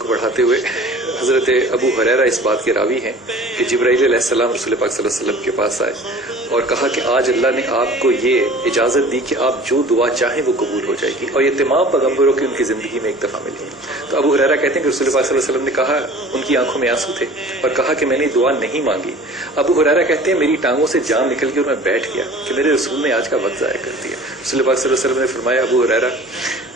کو बढ़ाते हुए हज़रत अबू हुरैरा इस बात के रावी हैं कि जिब्राइल अलैहिस्सलाम रसूल पाक सल्लल्लाहु अलैहि वसल्लम के पास आए और कहा कि आज अल्लाह ने आपको ये इजाज़त दी कि आप जो दुआ चाहें वो कबूल हो जाएगी, और ये तमाम पैगम्बरों की उनकी ज़िंदगी में एक दफ़ा मिली। तो अबू हुरैरा कहते हैं कि रसूल पाक सल्लल्लाहु अलैहि वसल्लम ने कहा, उनकी आंखों में आंसू थे और कहा कि मैंने दुआ नहीं मांगी। अबू हुरैरा कहते हैं मेरी टांगों से जान निकल गई और मैं बैठ गया कि मेरे रसूल ने आज का वक्त ज़ाया कर दिया। रसूल पाक सल्लल्लाहु अलैहि वसल्लम ने फरमाया, अबू हुरैरा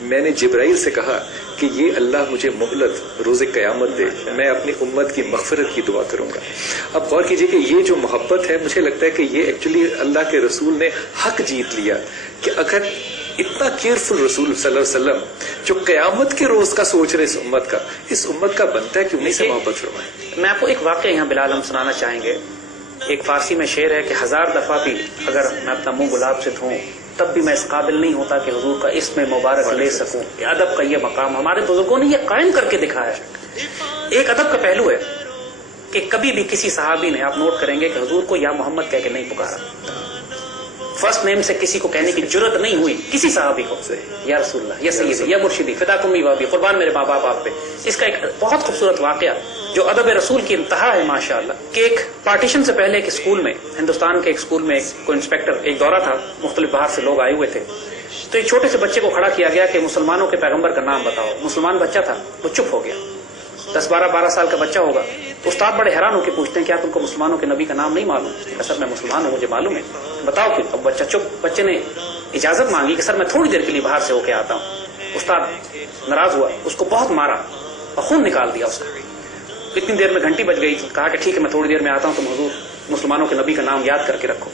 मैंने जिब्राइल से कहा कि ये अल्लाह मुझे मोहलत रोज़े क़यामत दे, मैं अपनी उम्मत की मग़फ़िरत की दुआ करूंगा। अब गौर कीजिए कि ये जो मोहब्बत है, मुझे लगता है कि ये एक्चुअली अल्लाह के रसूल ने हक जीत लिया कि अगर इतना केयरफुल रसूल सल्लल्लाहु अलैहि वसल्लम जो क़यामत के रोज़ का सोच रहे इस उम्मत का बनता है कि उन्हीं से मोहब्बत फरमाए। मैं आपको एक वाक़या यहाँ बिलाल हम सुनाना चाहेंगे। एक फारसी में शेर है कि 1000 दफ़ा भी अगर मैं अपना मुंह गुलाब से धोऊं तब भी मैं इस काबिल नहीं होता कि हुजूर का इसमें मुबारक ले सकूं। अदब का ये मकाम हमारे बुजुर्गों ने ये कायम करके दिखाया है। एक अदब का पहलू है कि कभी भी किसी सहाबी ने, आप नोट करेंगे कि हुजूर को या मोहम्मद कह के नहीं पुकारा, फर्स्ट नेम से किसी को कहने की जुर्रत नहीं हुई किसी सहाबी को, या रसूलल्लाह, या सैयदी, या मुर्शिदी, फिदाकुम वाबी, कुर्बान मेरे माँ बाप आप पे। इसका एक बहुत खूबसूरत वाकया जो अदब रसूल की इंतहा है माशाअल्लाह, कि एक पार्टीशन से पहले एक स्कूल में, हिंदुस्तान के एक स्कूल में कोई इंस्पेक्टर, एक दौरा था, मुख्तलिफ बाहर से लोग आए हुए थे, तो एक छोटे से बच्चे को खड़ा किया गया कि मुसलमानों के पैगंबर का नाम बताओ। मुसलमान बच्चा था, वो चुप हो गया। 10-12 साल का बच्चा होगा। तो उस्ताद बड़े हैरान होकर पूछते हैं, क्या तुमको मुसलमानों के नबी का नाम नहीं मालूम? सर मैं मुसलमान हूँ, मुझे मालूम है, बताओ क्यों? अब बच्चा चुप। बच्चे ने इजाजत मांगी कि सर मैं थोड़ी देर के लिए बाहर से होके आता हूँ। उस्ताद नाराज हुआ, उसको बहुत मारा और खून निकाल दिया उसका। इतनी देर में घंटी बज गई, कहा कि ठीक है मैं थोड़ी देर में आता हूँ, तुम हुजूर मुसलमानों के नबी का नाम याद करके रखो।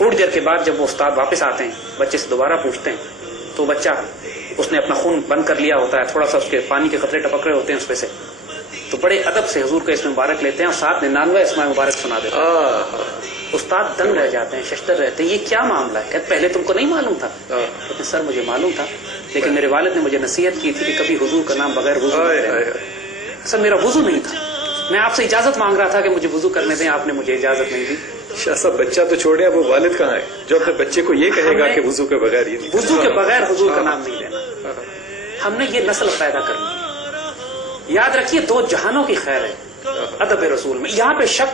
थोड़ी देर के बाद जब वो उस्ताद वापस आते हैं, बच्चे से दोबारा पूछते हैं, तो बच्चा, उसने अपना खून बंद कर लिया होता है, थोड़ा सा उसके पानी के कतरे टपक रहे होते हैं उसपे से, तो बड़े अदब से हुजूर को इसमें मुबारक लेते हैं और साथ 99 इसमें मुबारक सुना देते हैं। उस्ताद दंग रह जाते हैं, शशतर रहते हैं, ये क्या मामला है? पहले तुमको नहीं मालूम था? तो सर मुझे मालूम था, लेकिन मेरे वालिद ने मुझे नसीहत की थी कि कभी हुजूर का नाम बगैर वुजू नहीं लेना। सर मेरा वुजू नहीं था, मैं आपसे इजाजत मांग रहा था कि मुझे वुजू करने दें, आपने मुझे इजाजत नहीं दी। शाह साहब बच्चा तो छोड़े, वो वालिद कहाँ है जो अपने बच्चे को ये कहेगा कि वुजू के बगैर ये नहीं, वुजू के बगैर हुजूर का नाम नहीं लेना। हमने ये नस्ल पैदा करनी है। याद रखिए, 2 जहानों की खैर है अदब रसूल में। यहाँ पे शक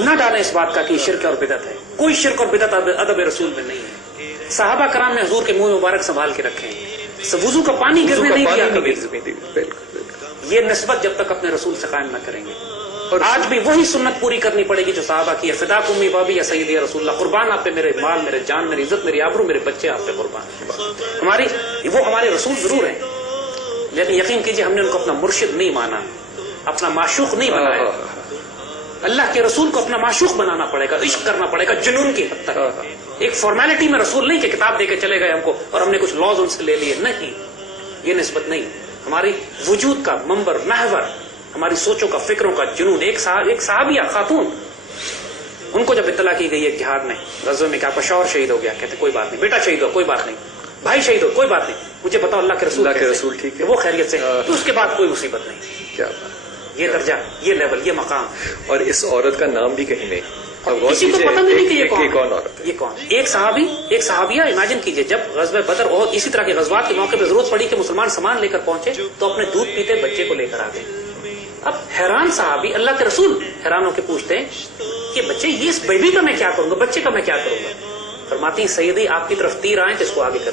न डालें इस बात का कि शिर्क और बिदत है। कोई शिर्क और बिदत अदब रसूल में नहीं है। सहाबा कराम ने हुजूर के मुंह मुबारक संभाल के रखे हैं, वुजू का पानी गिरने नहीं दिया कभी। ये निस्बत जब तक अपने रसूल से कायम न करेंगे, और आज भी वही सुन्नत पूरी करनी पड़ेगी जो सहाबा की है। फिदाकुम वाबी या सैयदी रसूलुल्लाह, कुर्बान आप पे मेरे माल, मेरे जान, मेरी इज्जत, मेरी आबरू, मेरे बच्चे आप पे कुर्बान। वो हमारे रसूल जरूर हैं, लेकिन यकीन कीजिए हमने उनको अपना मुर्शिद नहीं माना, अपना माशूक नहीं बनाया। अल्लाह के रसूल को अपना माशूक बनाना पड़ेगा, इश्क करना पड़ेगा जुनून की हद तक। एक फॉर्मेलिटी में रसूल नहीं कि किताब देके चले गए हमको और हमने कुछ लॉज उनसे ले लिए, नहीं, ये निस्बत नहीं। हमारी वजूद का मंबर, महवर, हमारी सोचों का, फिक्रों का जुनून। एक साहबिया खातून, उनको जब इत्तला की गई है जिहाद में, गज़वे में, क्या आपका शौहर शहीद हो गया? कहते कोई बात नहीं, बेटा शहीद हो कोई बात नहीं, भाई शहीद हो कोई बात नहीं, मुझे बताओ अल्लाह के रसूल ठीक है, वो खैरियत से, तो उसके बाद कोई मुसीबत नहीं। क्या ये दर्जा, ये लेवल, ये मकाम। और इस औरत का नाम भी कहीं नहीं, किसी को पता भी नहीं कि ये कौन औरत है, ये कौन। एक सहाबी, एक सहाबिया, इमेजिन कीजिए, जब गज़वे बदर और इसी तरह के गज़वात के मौके पर जरूरत पड़ी कि मुसलमान सामान लेकर पहुंचे, तो अपने दूध पीते बच्चे को लेकर आ गए। अब हैरान सहाबी, अल्लाह के रसूल हैरान होकर पूछते हैं कि बच्चे, ये इस बेबी का मैं क्या करूंगा, बच्चे का मैं क्या करूंगा? फरमाती सैयदी आपकी तरफ तीर आए तो इसको आगे कर।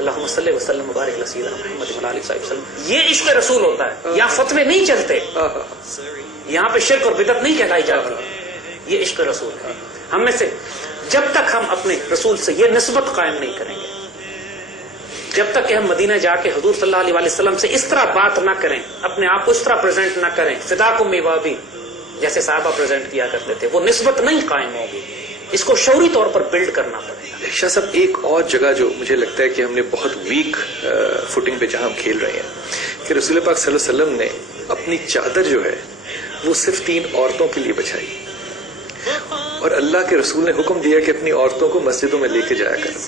अल्लाहुम्मा सल्ली व सल्लिम व बारिक अला सय्यिदिना मुहम्मद व अला आलिहि वसल्लम। ये इश्क रसूल होता है। यहाँ फतवे नहीं चलते, यहाँ पे शिर्क और बिदत नहीं कहलाई जाती, ये इश्क रसूल है। हम में से जब तक हम अपने रसूल से ये निस्बत कायम नहीं करेंगे, जब तक कि हम मदीना जाके हुजूर सल्लल्लाहु अलैहि वसल्लम से इस तरह बात ना करें, अपने आप को इस तरह प्रेजेंट ना करें, फिदाकुम वाबी जैसे साहबा प्रेजेंट किया करते थे, वो निस्बत नहीं कायम होगी। इसको शौरी तौर पर बिल्ड करना पड़ेगा। शाह साहब एक और जगह जो मुझे लगता है कि हमने बहुत वीक फुटिंग पे जहां हम खेल रहे हैं, कि रसूल पाक सल्लल्लाहु अलैहि वसल्लम ने अपनी चादर जो है वो सिर्फ 3 औरतों के लिए बिछाई, और अल्लाह के रसूल ने हुक्म दिया कि अपनी औरतों को मस्जिदों में लेके जाया करो।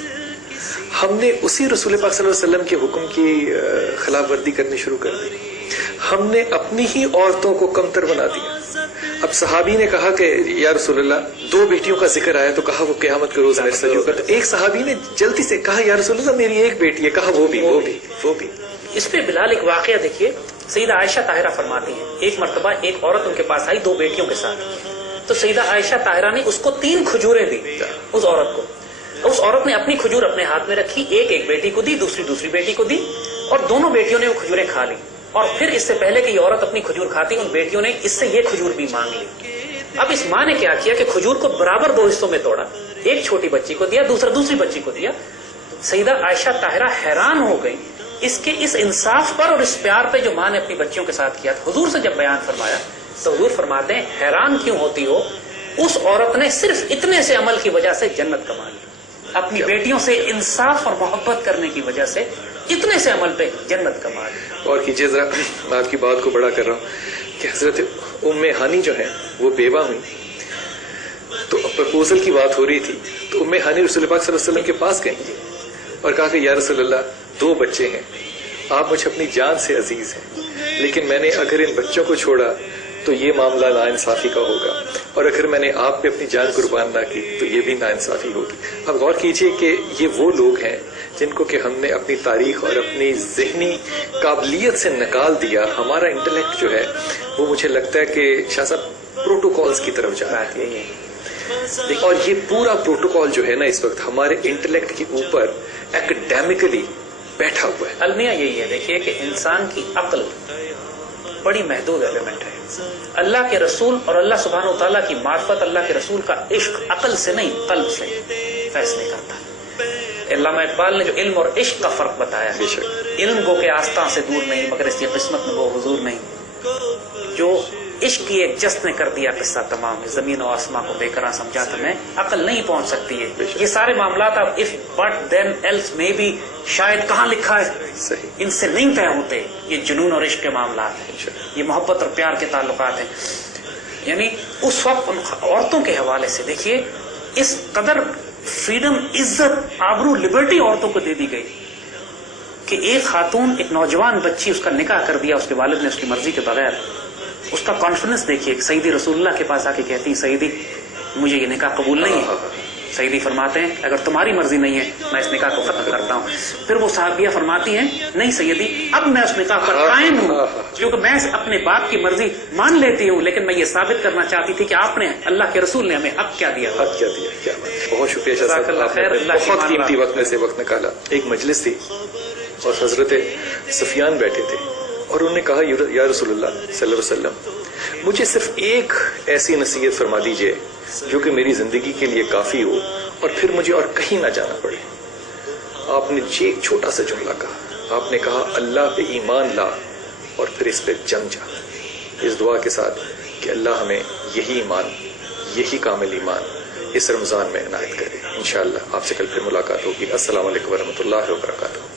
हमने उसी रसूल पाक सल्लल्लाहु अलैहि वसल्लम के हुक्म की खिलाफ वर्दी करनी शुरू कर दी। हमने अपनी ही औरतों को कमतर बना दिया। अब सहाबी ने कहा कि या रसूलल्लाह 2 बेटियों का जिक्र आया, तो कहा वो क़यामत के रोज मेरे होगा। तो एक सहाबी ने जल्दी से कहा या रसूलल्लाह मेरी एक बेटी है, कहा वो भी। اس پہ بلال ایک واقعہ دیکھیے، سیدہ عائشہ طاہرہ فرماتی ہیں ایک مرتبہ ایک عورت ان کے پاس آئی 2 بیٹیوں کے ساتھ، تو سیدہ عائشہ طاہرہ نے اس کو 3 کھجوریں دی اس عورت کو. اس عورت نے اپنی کھجور اپنے ہاتھ میں رکھی، ایک بیٹی کو دی، دوسری بیٹی کو دی، اور دونوں بیٹیوں نے وہ کھجوریں کھا لی. اور پھر اس سے پہلے کہ یہ عورت اپنی کھجور کھاتی، ان بیٹیوں نے اس سے یہ کھجور بھی مانگ لی. اب اس ماں نے کیا کیا کہ کھجور کو برابر 2 حصوں میں توڑا، ایک چھوٹی بچی کو دیا، دوسری بچی کو دیا. سیدہ عائشہ طاہرہ حیران ہو گئی اس انصاف پر اور اس پیار پہ جو ماں نے اپنی بچیوں کے ساتھ کیا. حضور سے جب بیان فرمایا تو حضور فرماتے ہیں حیران کیوں ہوتی ہو، اس عورت نے صرف اتنے سے عمل کی وجہ سے جنت کما لی. اپنی بیٹیوں سے انصاف اور محبت کرنے کی وجہ سے اتنے سے عمل پہ جنت کما لی. اور کیجیے ذرا، میں آپ کی بات کو بڑا کر رہا ہوں کہ حضرت ام ہانی جو ہے وہ بیوہ ہوئی، تو پرپوزل کی بات ہو رہی تھی، تو ام ہانی رسول پاک صلی اللہ علیہ وسلم کے پاس گئی اور کہا کہ یا رسول اللہ 2 بچے ہیں، آپ مجھے اپنی جان سے عزیز ہیں، لیکن میں نے اگر ان بچوں کو چھوڑا تو یہ معاملہ ناانصافی کا ہوگا، اور اگر میں نے آپ پہ اپنی جان قربان نہ کی تو یہ بھی ناانصافی ہوگی. اب غور کیجئے کہ یہ وہ لوگ ہیں جن کو کہ ہم نے اپنی تاریخ اور اپنی ذہنی قابلیت سے نکال دیا. ہمارا انٹلیکٹ جو ہے وہ مجھے لگتا ہے کہ شاہ صاحب پروٹوکالز کی طرف جا رہا ہے، اور یہ پورا پروٹوکال جو ہے نا اس وقت ہمارے انٹلیکٹ کے اوپر ایکڈیمکلی بیٹھا ہوا ہے. المیہ یہی ہے دیکھیے کہ انسان کی عقل بڑی محدود ایلیمنٹ ہے. اللہ کے رسول اور اللہ سبحانہ و تعالیٰ کی معرفت، اللہ کے رسول کا عشق عقل سے نہیں قلب سے فیصلے کرتا ہے. علامہ اقبال نے جو علم اور عشق کا فرق بتایا ہے، علم گو کے آستاں سے دور نہیں مگر اس کی قسمت میں وہ حضور نہیں. جو عشق کی ایک جس نے کر دیا قصہ تمام، زمین و آسمان کو بے قرار سمجھا تمہیں، عقل نہیں پہنچ سکتی ہے. یہ سارے معاملات اب if but then else maybe شاید کہاں لکھا ہے، ان سے نہیں طے ہوتے. یہ جنون اور عشق کے معاملات ہیں، یہ محبت اور پیار کے تعلقات ہیں. یعنی اس وقت ان عورتوں کے حوالے سے دیکھیے اس قدر فریڈم، عزت، آبرو، لبرٹی عورتوں کو دے دی گئی کہ ایک خاتون، ایک نوجوان بچی، اس کا نکاح کر دیا اس کے والد نے اس کی مرضی کے بغیر. اس کا کانفیڈنس دیکھیے، سیدی رسول اللہ کے پاس آ کے کہتی ہیں سیدی مجھے یہ نکاح قبول نہیں ہے. سیدی فرماتے ہیں اگر تمہاری مرضی نہیں ہے میں اس نکاح کو ختم کرتا ہوں. پھر وہ صحابیہ فرماتی ہیں نہیں سیدی اب میں اس نکاح پر قائم ہوں، کیونکہ میں اپنے باپ کی مرضی مان لیتی ہوں، لیکن میں یہ ثابت کرنا چاہتی تھی کہ آپ نے، اللہ کے رسول نے ہمیں حق کیا دیا. کیا بہت شکریہ شاہ صاحب، آپ نے بہت قیمتی وقت میں سے وقت نکالا. ایک مجلس تھی اور حضرت سفیان بیٹھے تھے اور انہوں نے کہا یا رسول اللہ صلی اللہ علیہ وسلم مجھے صرف ایک ایسی نصیحت فرما دیجئے جو کہ میری زندگی کے لیے کافی ہو اور پھر مجھے اور کہیں نہ جانا پڑے. آپ نے ایک چھوٹا سا جملہ کہا، آپ نے کہا اللہ پہ ایمان لا اور پھر اس پہ جم جا، اس دعا کے ساتھ کہ اللہ ہمیں یہی ایمان، یہی کامل ایمان اس رمضان میں عنایت کرے. انشاءاللہ آپ سے کل پھر ملاقات ہوگی. السلام علیکم ورحمۃ اللہ وبرکاتہ.